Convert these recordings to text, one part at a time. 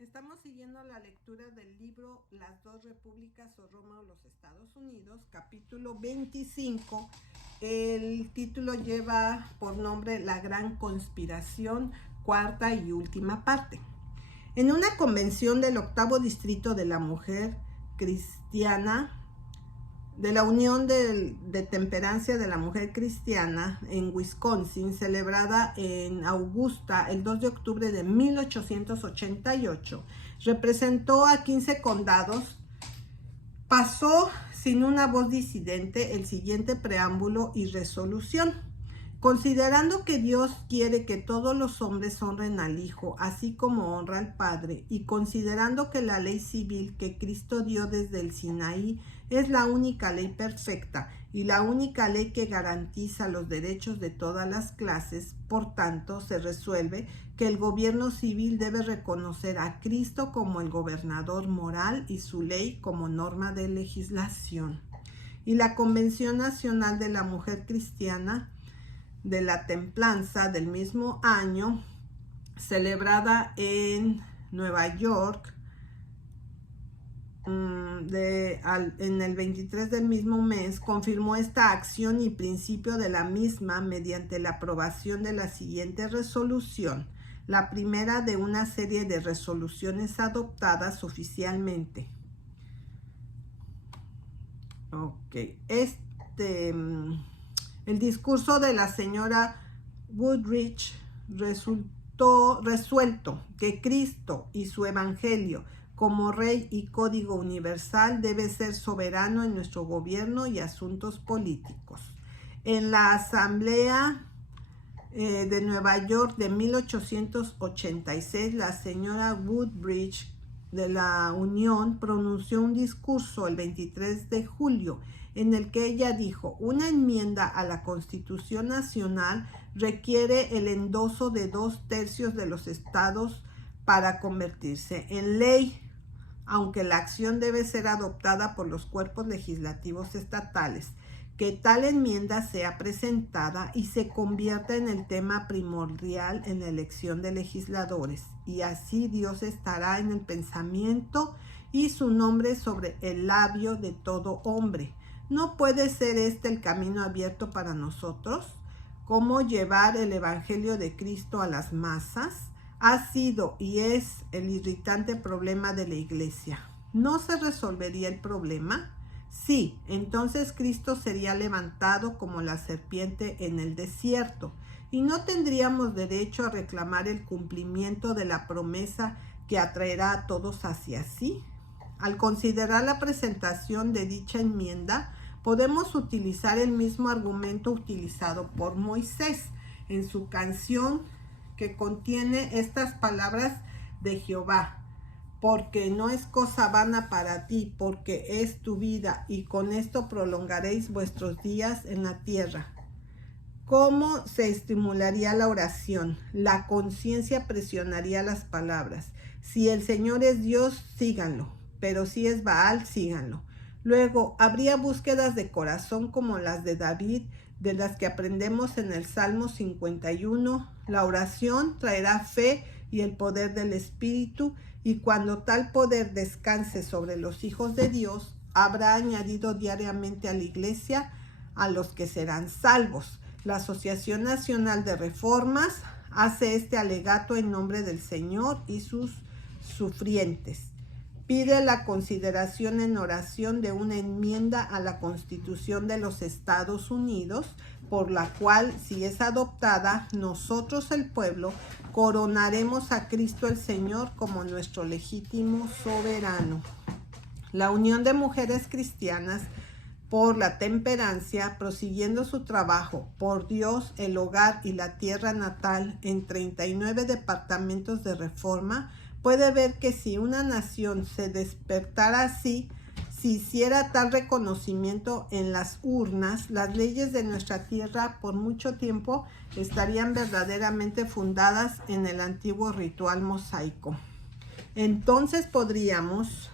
Estamos siguiendo la lectura del libro Las dos repúblicas o Roma o los Estados Unidos, capítulo 25. El título lleva por nombre La Gran Conspiración, cuarta y última parte. En una convención del octavo distrito de la mujer cristiana, de la Unión de Temperancia de la Mujer Cristiana en Wisconsin, celebrada en Augusta el 2 de octubre de 1888, representó a 15 condados, pasó sin una voz disidente el siguiente preámbulo y resolución. Considerando que Dios quiere que todos los hombres honren al Hijo, así como honra al Padre, y considerando que la ley civil que Cristo dio desde el Sinaí es la única ley perfecta y la única ley que garantiza los derechos de todas las clases, por tanto, se resuelve que el gobierno civil debe reconocer a Cristo como el gobernador moral y su ley como norma de legislación. Y la Convención Nacional de la Mujer Cristiana de la Templanza del mismo año, celebrada en Nueva York, en el 23 del mismo mes, confirmó esta acción y principio de la misma mediante la aprobación de la siguiente resolución, la primera de una serie de resoluciones adoptadas oficialmente. El discurso de la señora Woodridge resuelto que Cristo y su evangelio como Rey y Código Universal debe ser soberano en nuestro gobierno y asuntos políticos. En la Asamblea de Nueva York de 1886, la señora Woodbridge de la Unión pronunció un discurso el 23 de julio en el que ella dijo: una enmienda a la Constitución Nacional requiere el endoso de 2/3 de los estados para convertirse en ley, aunque la acción debe ser adoptada por los cuerpos legislativos estatales. Que tal enmienda sea presentada y se convierta en el tema primordial en la elección de legisladores, y así Dios estará en el pensamiento y su nombre sobre el labio de todo hombre. ¿No puede ser este el camino abierto para nosotros? ¿Cómo llevar el evangelio de Cristo a las masas? Ha sido y es el irritante problema de la iglesia. ¿No se resolvería el problema? Sí, entonces Cristo sería levantado como la serpiente en el desierto, y no tendríamos derecho a reclamar el cumplimiento de la promesa que atraerá a todos hacia sí. Al considerar la presentación de dicha enmienda, podemos utilizar el mismo argumento utilizado por Moisés en su canción, que contiene estas palabras de Jehová: porque no es cosa vana para ti, porque es tu vida, y con esto prolongaréis vuestros días en la tierra. ¿Cómo se estimularía la oración? La conciencia presionaría las palabras. Si el Señor es Dios, síganlo, pero si es Baal, síganlo. Luego, habría búsquedas de corazón como las de David, de las que aprendemos en el Salmo 51. La oración traerá fe y el poder del Espíritu, y cuando tal poder descanse sobre los hijos de Dios, habrá añadido diariamente a la iglesia a los que serán salvos. La Asociación Nacional de Reformas hace este alegato en nombre del Señor y sus sufrientes. Pide la consideración en oración de una enmienda a la Constitución de los Estados Unidos, por la cual, si es adoptada, nosotros, el pueblo, coronaremos a Cristo el Señor como nuestro legítimo soberano. La Unión de Mujeres Cristianas por la Temperancia, prosiguiendo su trabajo por Dios, el hogar y la tierra natal en 39 departamentos de reforma, puede ver que si una nación se despertara así, si hiciera tal reconocimiento en las urnas, las leyes de nuestra tierra por mucho tiempo estarían verdaderamente fundadas en el antiguo ritual mosaico. Entonces podríamos,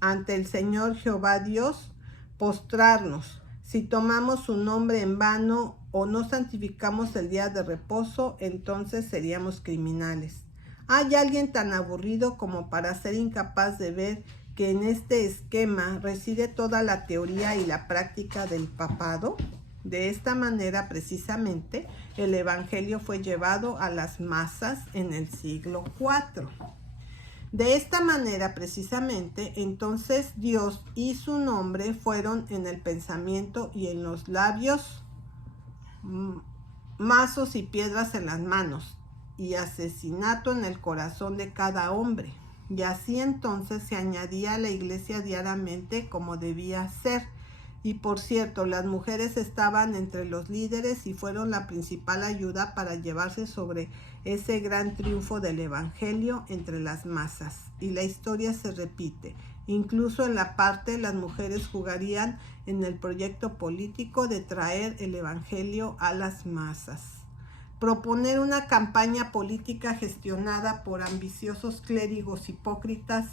ante el Señor Jehová Dios, postrarnos. Si tomamos su nombre en vano o no santificamos el día de reposo, entonces seríamos criminales. ¿Hay alguien tan aburrido como para ser incapaz de ver que en este esquema reside toda la teoría y la práctica del papado? De esta manera, precisamente, el Evangelio fue llevado a las masas en el siglo IV. De esta manera, precisamente, entonces Dios y su nombre fueron en el pensamiento y en los labios, mazos y piedras en las manos, y asesinato en el corazón de cada hombre. Y así entonces se añadía a la iglesia diariamente como debía ser. Y por cierto, las mujeres estaban entre los líderes y fueron la principal ayuda para llevarse sobre ese gran triunfo del Evangelio entre las masas. Y la historia se repite. Incluso en la parte, las mujeres jugarían en el proyecto político de traer el Evangelio a las masas. Proponer una campaña política gestionada por ambiciosos clérigos hipócritas,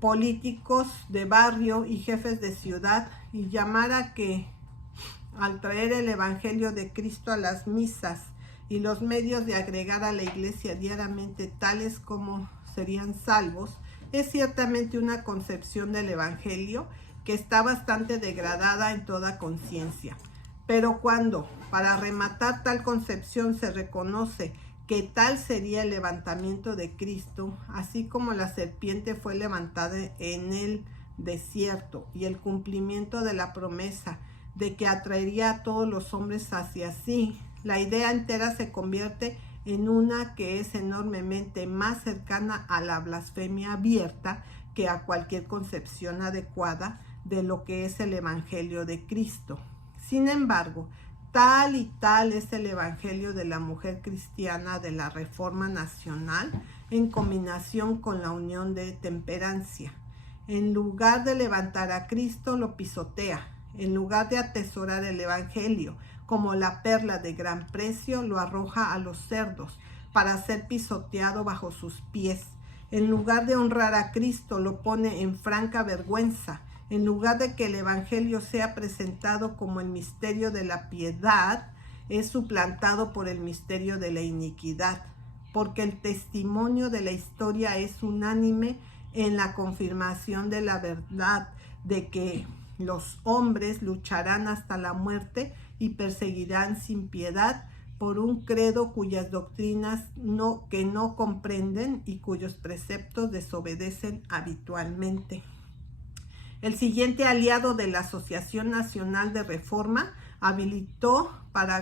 políticos de barrio y jefes de ciudad, y llamar a que al traer el Evangelio de Cristo a las misas y los medios de agregar a la iglesia diariamente tales como serían salvos, es ciertamente una concepción del Evangelio que está bastante degradada en toda conciencia. Pero cuando, para rematar tal concepción, se reconoce que tal sería el levantamiento de Cristo, así como la serpiente fue levantada en el desierto, y el cumplimiento de la promesa de que atraería a todos los hombres hacia sí, la idea entera se convierte en una que es enormemente más cercana a la blasfemia abierta que a cualquier concepción adecuada de lo que es el Evangelio de Cristo. Sin embargo, tal y tal es el Evangelio de la mujer cristiana de la Reforma Nacional en combinación con la unión de temperancia. En lugar de levantar a Cristo, lo pisotea. En lugar de atesorar el Evangelio como la perla de gran precio, lo arroja a los cerdos para ser pisoteado bajo sus pies. En lugar de honrar a Cristo, lo pone en franca vergüenza. En lugar de que el Evangelio sea presentado como el misterio de la piedad, es suplantado por el misterio de la iniquidad, porque el testimonio de la historia es unánime en la confirmación de la verdad de que los hombres lucharán hasta la muerte y perseguirán sin piedad por un credo cuyas doctrinas que no comprenden y cuyos preceptos desobedecen habitualmente. El siguiente aliado de la Asociación Nacional de Reforma se habilitó para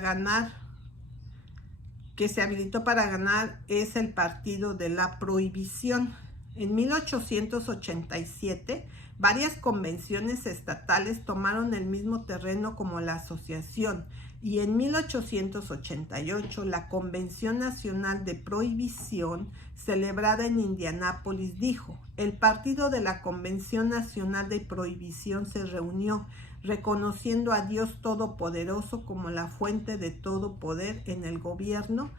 ganar es el Partido de la Prohibición. En 1887, varias convenciones estatales tomaron el mismo terreno como la asociación, y en 1888 la Convención Nacional de Prohibición, celebrada en Indianápolis, dijo: el partido de la Convención Nacional de Prohibición se reunió, reconociendo a Dios Todopoderoso como la fuente de todo poder en el gobierno.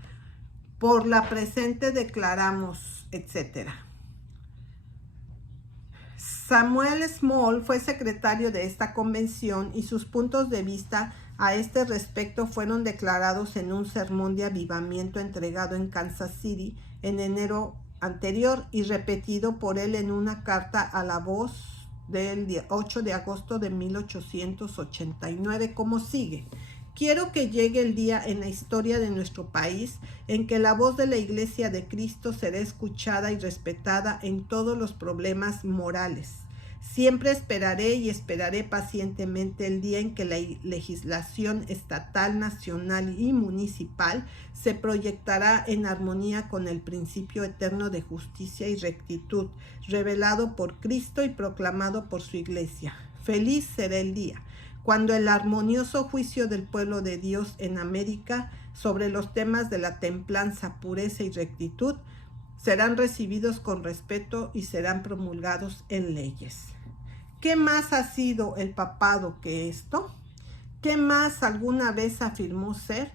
Por la presente declaramos, etc. Samuel Small fue secretario de esta convención y sus puntos de vista a este respecto fueron declarados en un sermón de avivamiento entregado en Kansas City en enero anterior y repetido por él en una carta a La Voz del 8 de agosto de 1889, como sigue: quiero que llegue el día en la historia de nuestro país en que la voz de la Iglesia de Cristo será escuchada y respetada en todos los problemas morales. Siempre esperaré y esperaré pacientemente el día en que la legislación estatal, nacional y municipal se proyectará en armonía con el principio eterno de justicia y rectitud, revelado por Cristo y proclamado por su Iglesia. Feliz será el día cuando el armonioso juicio del pueblo de Dios en América sobre los temas de la templanza, pureza y rectitud serán recibidos con respeto y serán promulgados en leyes. ¿Qué más ha sido el papado que esto? ¿Qué más alguna vez afirmó ser?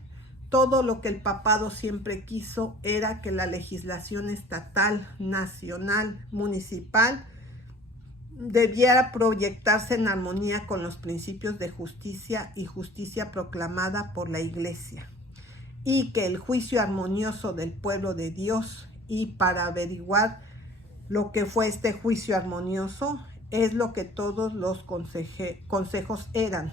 Todo lo que el papado siempre quiso era que la legislación estatal, nacional, municipal debiera proyectarse en armonía con los principios de justicia y justicia proclamada por la Iglesia, y que el juicio armonioso del pueblo de Dios, y para averiguar lo que fue este juicio armonioso, es lo que todos los consejos eran,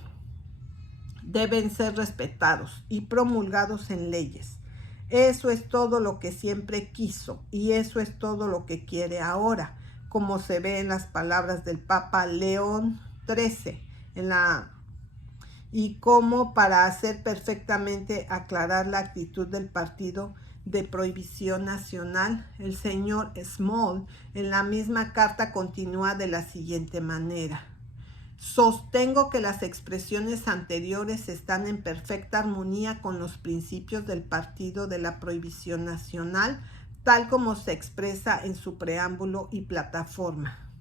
deben ser respetados y promulgados en leyes. Eso es todo lo que siempre quiso, y eso es todo lo que quiere ahora, como se ve en las palabras del Papa León XIII, y como para hacer perfectamente aclarar la actitud del Partido de Prohibición Nacional, el señor Small en la misma carta continúa de la siguiente manera: sostengo que las expresiones anteriores están en perfecta armonía con los principios del Partido de la Prohibición Nacional, tal como se expresa en su preámbulo y plataforma.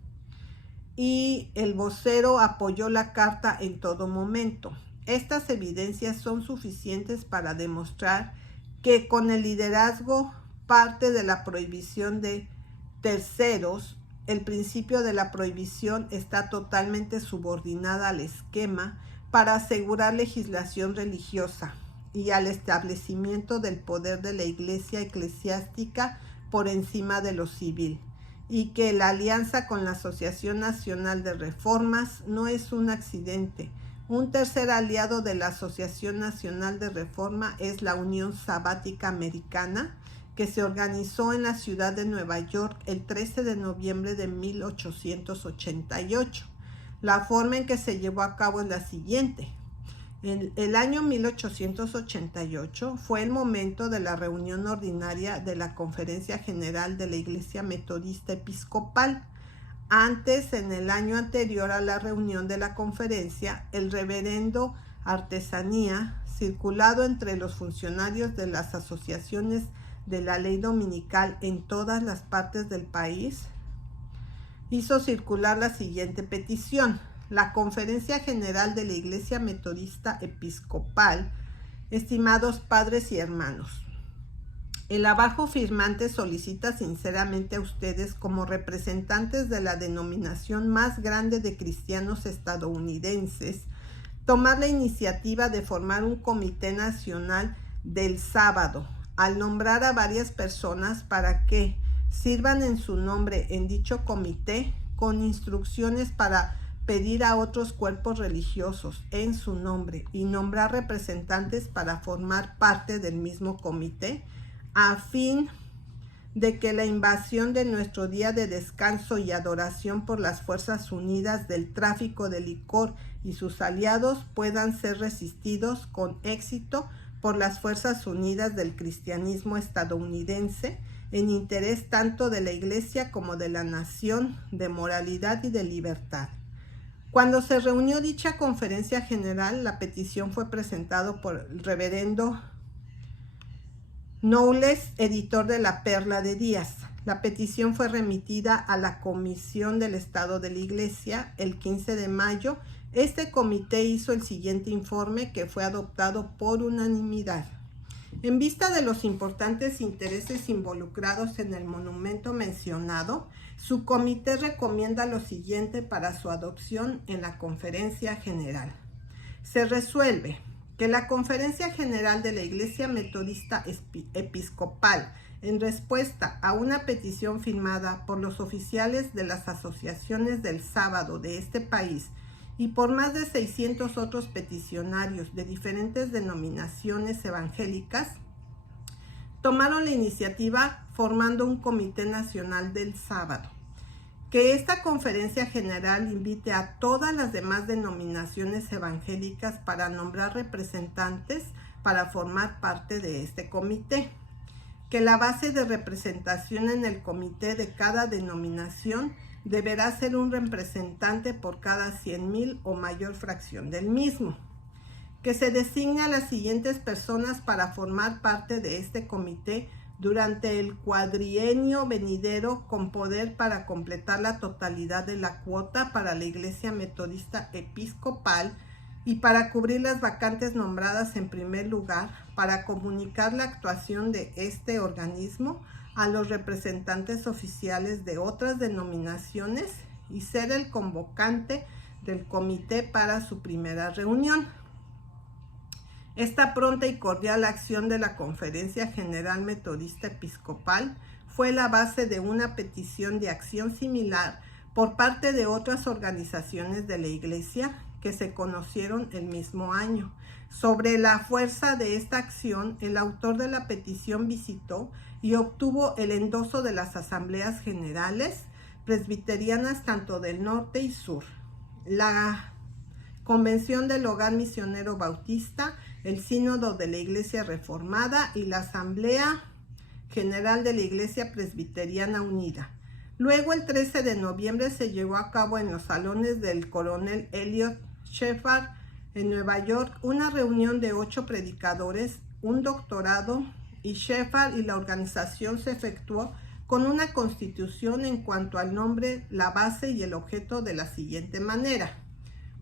Y el vocero apoyó la carta en todo momento. Estas evidencias son suficientes para demostrar que con el liderazgo parte de la prohibición de terceros, el principio de la prohibición está totalmente subordinada al esquema para asegurar legislación religiosa y al establecimiento del poder de la Iglesia eclesiástica por encima de lo civil, y que la alianza con la Asociación Nacional de Reformas no es un accidente. Un tercer aliado de la Asociación Nacional de Reforma es la Unión Sabática Americana, que se organizó en la ciudad de Nueva York el 13 de noviembre de 1888. La forma en que se llevó a cabo es la siguiente. En el año 1888 fue el momento de la reunión ordinaria de la Conferencia General de la Iglesia Metodista Episcopal. Antes, en el año anterior a la reunión de la conferencia, el reverendo Artesanía, circulado entre los funcionarios de las asociaciones de la ley dominical en todas las partes del país, hizo circular la siguiente petición: la Conferencia General de la Iglesia Metodista Episcopal, estimados padres y hermanos, el abajo firmante solicita sinceramente a ustedes, como representantes de la denominación más grande de cristianos estadounidenses, tomar la iniciativa de formar un comité nacional del sábado, al nombrar a varias personas para que sirvan en su nombre en dicho comité, con instrucciones para pedir a otros cuerpos religiosos en su nombre y nombrar representantes para formar parte del mismo comité, a fin de que la invasión de nuestro día de descanso y adoración por las Fuerzas Unidas del tráfico de licor y sus aliados puedan ser resistidos con éxito por las Fuerzas Unidas del cristianismo estadounidense, en interés tanto de la Iglesia como de la nación, de moralidad y de libertad. Cuando se reunió dicha conferencia general, la petición fue presentada por el reverendo Knowles, editor de la Perla de Díaz. La petición fue remitida a la Comisión del Estado de la Iglesia el 15 de mayo. Este comité hizo el siguiente informe, que fue adoptado por unanimidad. En vista de los importantes intereses involucrados en el monumento mencionado, su comité recomienda lo siguiente para su adopción en la Conferencia General. Se resuelve que la Conferencia General de la Iglesia Metodista Episcopal, en respuesta a una petición firmada por los oficiales de las asociaciones del sábado de este país y por más de 600 otros peticionarios de diferentes denominaciones evangélicas, tomaron la iniciativa formando un Comité Nacional del Sábado. Que esta Conferencia General invite a todas las demás denominaciones evangélicas para nombrar representantes para formar parte de este comité. Que la base de representación en el comité de cada denominación deberá ser un representante por cada 100,000 o mayor fracción del mismo. Que se designe a las siguientes personas para formar parte de este comité durante el cuatrienio venidero, con poder para completar la totalidad de la cuota para la Iglesia Metodista Episcopal y para cubrir las vacantes nombradas en primer lugar, para comunicar la actuación de este organismo a los representantes oficiales de otras denominaciones y ser el convocante del comité para su primera reunión. Esta pronta y cordial acción de la Conferencia General Metodista Episcopal fue la base de una petición de acción similar por parte de otras organizaciones de la Iglesia que se conocieron el mismo año. Sobre la fuerza de esta acción, el autor de la petición visitó y obtuvo el endoso de las asambleas generales presbiterianas tanto del norte y sur, la Convención del Hogar Misionero Bautista, el Sínodo de la Iglesia Reformada y la Asamblea General de la Iglesia Presbiteriana Unida. Luego, el 13 de noviembre, se llevó a cabo en los salones del coronel Elliot Shepard en Nueva York una reunión de 8 predicadores, un doctorado, y Shepard y la organización se efectuó con una constitución en cuanto al nombre, la base y el objeto de la siguiente manera.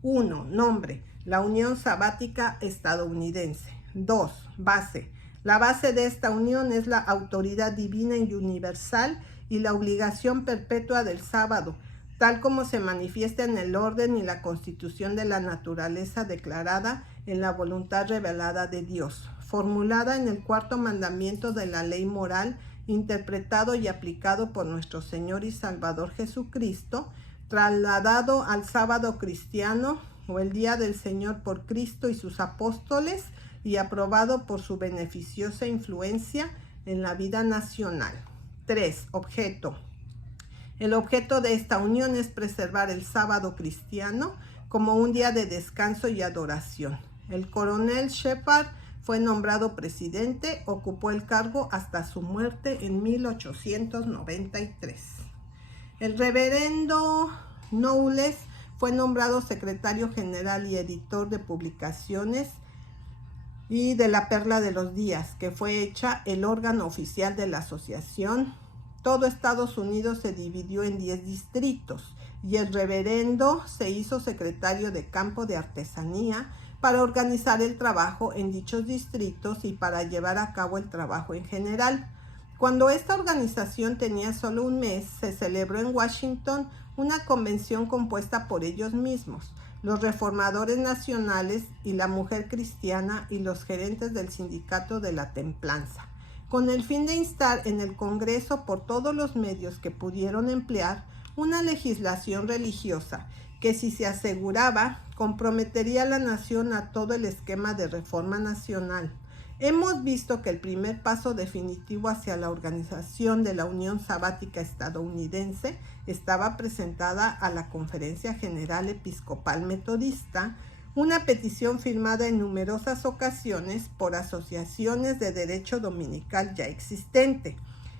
1. Nombre: la Unión Sabática Estadounidense. 2. Base: la base de esta unión es la autoridad divina y universal y la obligación perpetua del sábado, tal como se manifiesta en el orden y la constitución de la naturaleza declarada en la voluntad revelada de Dios, formulada en el 4º mandamiento de la ley moral, interpretado y aplicado por nuestro Señor y Salvador Jesucristo, trasladado al sábado cristiano o el día del Señor por Cristo y sus apóstoles y aprobado por su beneficiosa influencia en la vida nacional. 3. Objeto: el objeto de esta unión es preservar el sábado cristiano como un día de descanso y adoración. El coronel Shepard fue nombrado presidente, ocupó el cargo hasta su muerte en 1893. El reverendo Knowles fue nombrado secretario general y editor de publicaciones y de la Perla de los Días, que fue hecha el órgano oficial de la asociación. Todo Estados Unidos se dividió en 10 distritos y el reverendo se hizo secretario de campo de artesanía para organizar el trabajo en dichos distritos y para llevar a cabo el trabajo en general. Cuando esta organización tenía solo un mes, se celebró en Washington una convención compuesta por ellos mismos, los reformadores nacionales y la mujer cristiana y los gerentes del sindicato de la templanza, con el fin de instar en el Congreso por todos los medios que pudieron emplear una legislación religiosa que, si se aseguraba, comprometería a la nación a todo el esquema de reforma nacional. Hemos visto que el primer paso definitivo hacia la organización de la Unión Sabática Estadounidense estaba presentada a la Conferencia General Episcopal Metodista, una petición firmada en numerosas ocasiones por asociaciones de derecho dominical ya existente.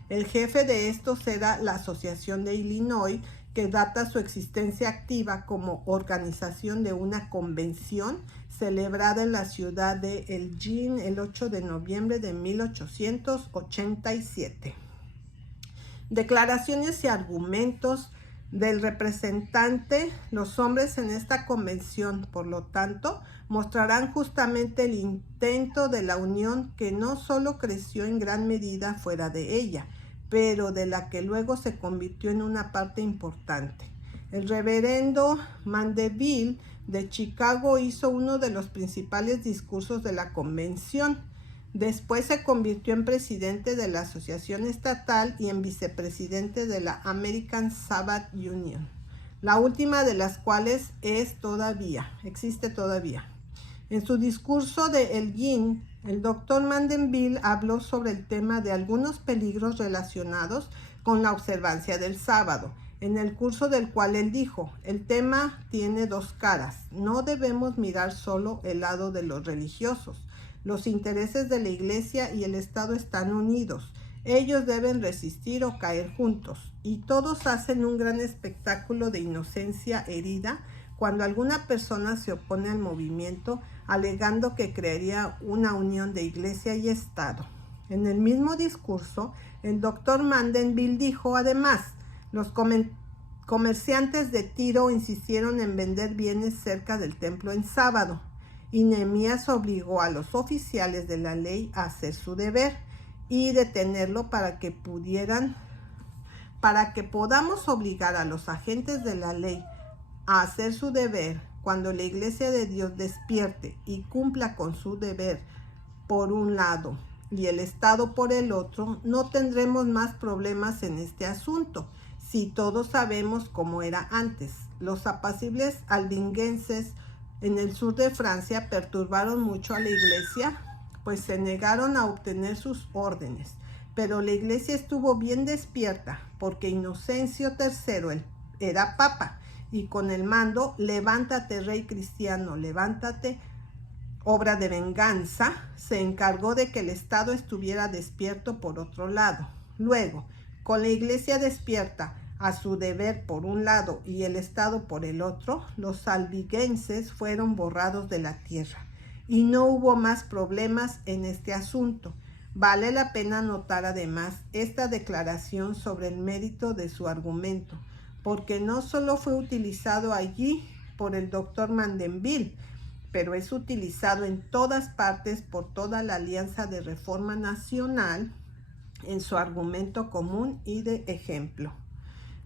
El jefe de estos era la Asociación de Illinois, que data su existencia activa como organización de una convención celebrada en la ciudad de Elgin el 8 de noviembre de 1887. Declaraciones y argumentos del representante. Los hombres en esta convención, por lo tanto, mostrarán justamente el intento de la unión que no solo creció en gran medida fuera de ella, pero de la que luego se convirtió en una parte importante. El reverendo Mandeville de Chicago hizo uno de los principales discursos de la convención. Después se convirtió en presidente de la asociación estatal y en vicepresidente de la American Sabbath Union, la última de las cuales existe todavía. En su discurso de Elgin, el doctor Mandeville habló sobre el tema de algunos peligros relacionados con la observancia del sábado, en el curso del cual él dijo: el tema tiene dos caras, no debemos mirar solo el lado de los religiosos. Los intereses de la Iglesia y el Estado están unidos, ellos deben resistir o caer juntos, y todos hacen un gran espectáculo de inocencia herida cuando alguna persona se opone al movimiento, alegando que crearía una unión de Iglesia y Estado. En el mismo discurso, el doctor Mandeville dijo además: los comerciantes de Tiro insistieron en vender bienes cerca del templo en sábado, y Nehemías obligó a los oficiales de la ley a hacer su deber y detenerlo para que pudieran Para que podamos obligar a los agentes de la ley a hacer su deber, cuando la Iglesia de Dios despierte y cumpla con su deber por un lado y el Estado por el otro, no tendremos más problemas en este asunto, si todos sabemos cómo era antes. Los apacibles albinguenses en el sur de Francia perturbaron mucho a la Iglesia, pues se negaron a obtener sus órdenes. Pero la Iglesia estuvo bien despierta, porque Inocencio III era papa, y con el mando, levántate rey cristiano, levántate, obra de venganza, se encargó de que el Estado estuviera despierto por otro lado. Luego, con la Iglesia despierta a su deber por un lado y el Estado por el otro, los albinguenses fueron borrados de la tierra y no hubo más problemas en este asunto. Vale la pena notar además esta declaración sobre el mérito de su argumento, porque no solo fue utilizado allí por el doctor Mandeville, pero es utilizado en todas partes por toda la Alianza de Reforma Nacional en su argumento común y de ejemplo.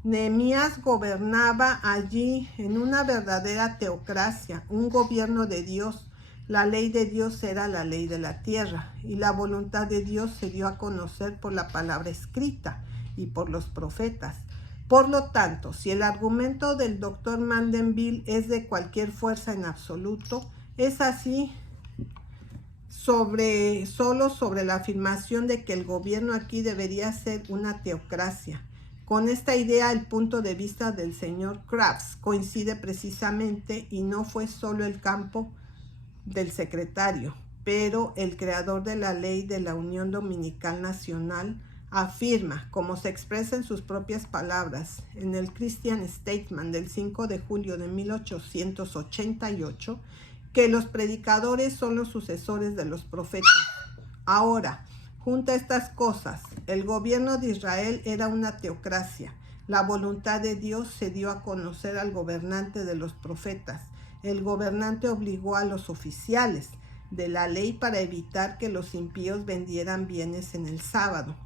Nehemías gobernaba allí en una verdadera teocracia, un gobierno de Dios. La ley de Dios era la ley de la tierra, y la voluntad de Dios se dio a conocer por la palabra escrita y por los profetas. Por lo tanto, si el argumento del doctor Mandeville es de cualquier fuerza en absoluto, es así solo sobre la afirmación de que el gobierno aquí debería ser una teocracia. Con esta idea, el punto de vista del señor Crafts coincide precisamente, y no fue solo el campo del secretario, pero el creador de la ley de la Unión Dominical Nacional afirma, como se expresa en sus propias palabras, en el Christian Statesman del 5 de julio de 1888, que los predicadores son los sucesores de los profetas. Ahora, junto a estas cosas, el gobierno de Israel era una teocracia. La voluntad de Dios se dio a conocer al gobernante de los profetas. El gobernante obligó a los oficiales de la ley para evitar que los impíos vendieran bienes en el sábado.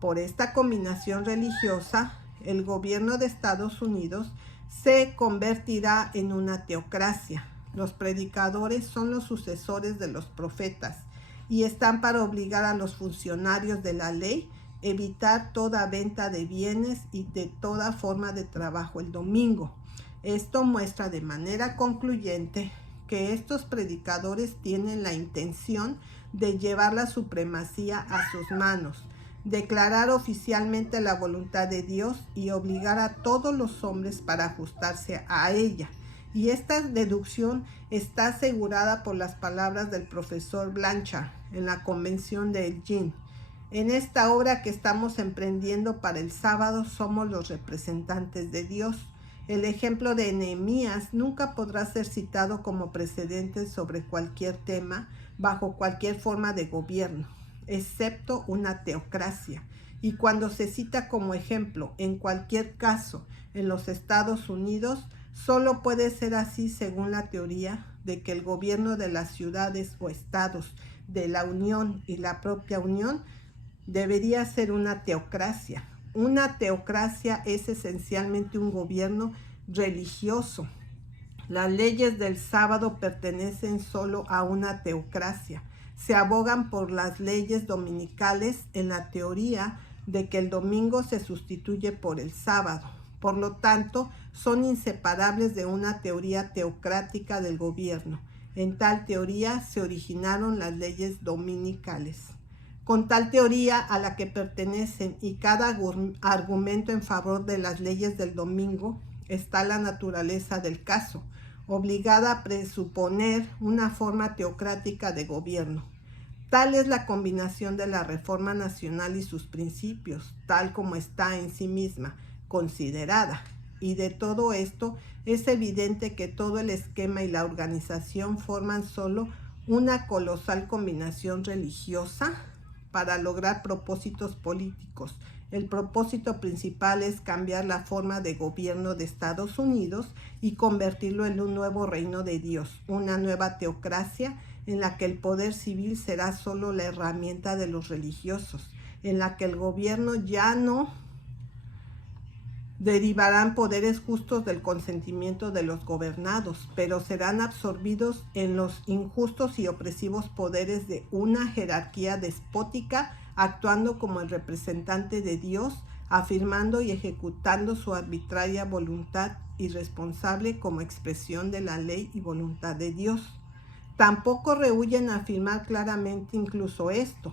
Por esta combinación religiosa, el gobierno de Estados Unidos se convertirá en una teocracia. Los predicadores son los sucesores de los profetas y están para obligar a los funcionarios de la ley a evitar toda venta de bienes y de toda forma de trabajo el domingo. Esto muestra de manera concluyente que estos predicadores tienen la intención de llevar la supremacía a sus manos, declarar oficialmente la voluntad de Dios y obligar a todos los hombres para ajustarse a ella. Y esta deducción está asegurada por las palabras del profesor Blanchard en la Convención de Elgin. En esta obra que estamos emprendiendo para el sábado somos los representantes de Dios. El ejemplo de Nehemías nunca podrá ser citado como precedente sobre cualquier tema, bajo cualquier forma de gobierno, excepto una teocracia. Y cuando se cita como ejemplo en cualquier caso en los Estados Unidos, solo puede ser así según la teoría de que el gobierno de las ciudades o estados de la Unión y la propia Unión debería ser una teocracia. Una teocracia es esencialmente un gobierno religioso. Las leyes del sábado pertenecen solo a una teocracia. Se abogan por las leyes dominicales en la teoría de que el domingo se sustituye por el sábado. Por lo tanto, son inseparables de una teoría teocrática del gobierno. En tal teoría se originaron las leyes dominicales. Con tal teoría a la que pertenecen y cada argumento en favor de las leyes del domingo está la naturaleza del caso, obligada a presuponer una forma teocrática de gobierno. Tal es la combinación de la Reforma Nacional y sus principios, tal como está en sí misma considerada. Y de todo esto es evidente que todo el esquema y la organización forman solo una colosal combinación religiosa para lograr propósitos políticos. El propósito principal es cambiar la forma de gobierno de Estados Unidos y convertirlo en un nuevo reino de Dios, una nueva teocracia en la que el poder civil será solo la herramienta de los religiosos, en la que el gobierno ya no Derivarán poderes justos del consentimiento de los gobernados, pero serán absorbidos en los injustos y opresivos poderes de una jerarquía despótica, actuando como el representante de Dios, afirmando y ejecutando su arbitraria voluntad irresponsable como expresión de la ley y voluntad de Dios. Tampoco rehúyen afirmar claramente incluso esto.